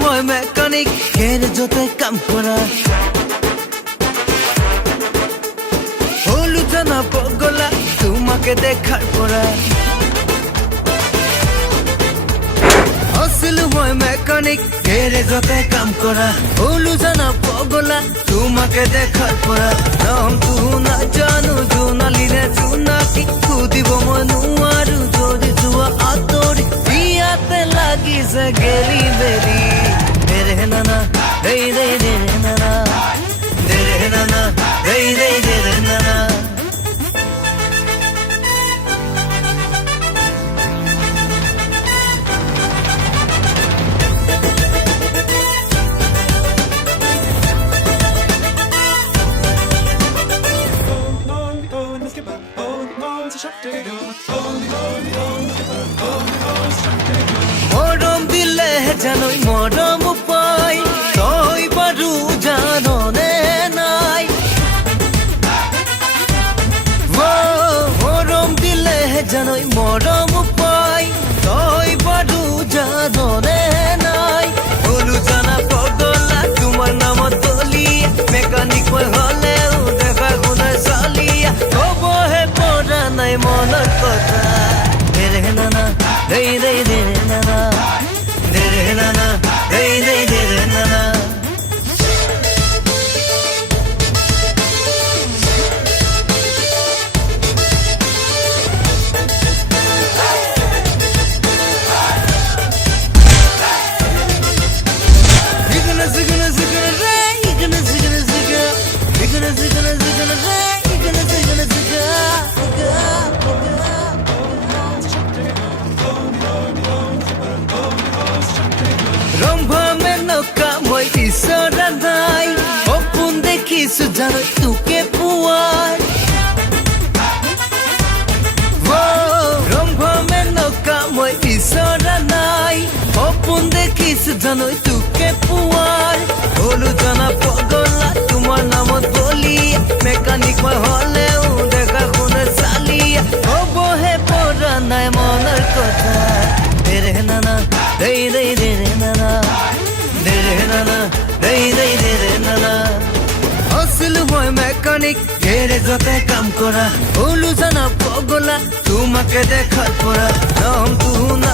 মই মেকানিক গেৰেজতে কাম কৰা হলো জানা পগলা তোমাকে দেখার পৰা আছিলো মই মেকানিক গেৰেজতে কাম কৰা হলো জানা পগলা তোমাকে দেখার পৰা নাম তো না জানো জোনালিনে জোনাকি খুদিব মই নোৱাৰো যদি যোৱা আতৰি বিয়াতে লাগিছে গেলি বেলি দেৰে নানা দেই দেই দেৰে নানা দেৰে নানা দেই দেই দেৰে নানা মৰম দিলে জানই মৰম পাই তই বাৰু জাননে নাই মৰম দিলে জানই মৰম পাই তই বাৰু জাননে নাই হলো জানা পগলা তোমাৰ নামত তলিয়া মেকানিক মই হলেও দেখা গুণে চালিয়া কবহে পৰা নাই মনৰ কথা দেৰে নানা দেই দেই দেৰে নানা দেৰে নানা দেই দেই দেৰে নানা ৰম্ভা মেনকা মই বিচৰা নাই সপোন দেখিছো জানো তোকে পোৱাৰ ৰম্ভা মেনকা মই বিচৰা নাই সপোন দেখিছো জানো তোকে পোৱাৰ হলো জানা পগলা তোমাৰ নামত বলিয়া মেকানিক মই হলেও দেখা শুনে চালিয়া কবহে পৰা নাই মনৰ কথা দেৰে নানা দেই দেই দেৰে নানা দেৰে নানা দেই দেই দেৰে নানা আছিলো মই মেকানিক গেৰেজতে কাম কৰা হলো জানা পগলা তোমাকে দেখার পৰা নাম তো না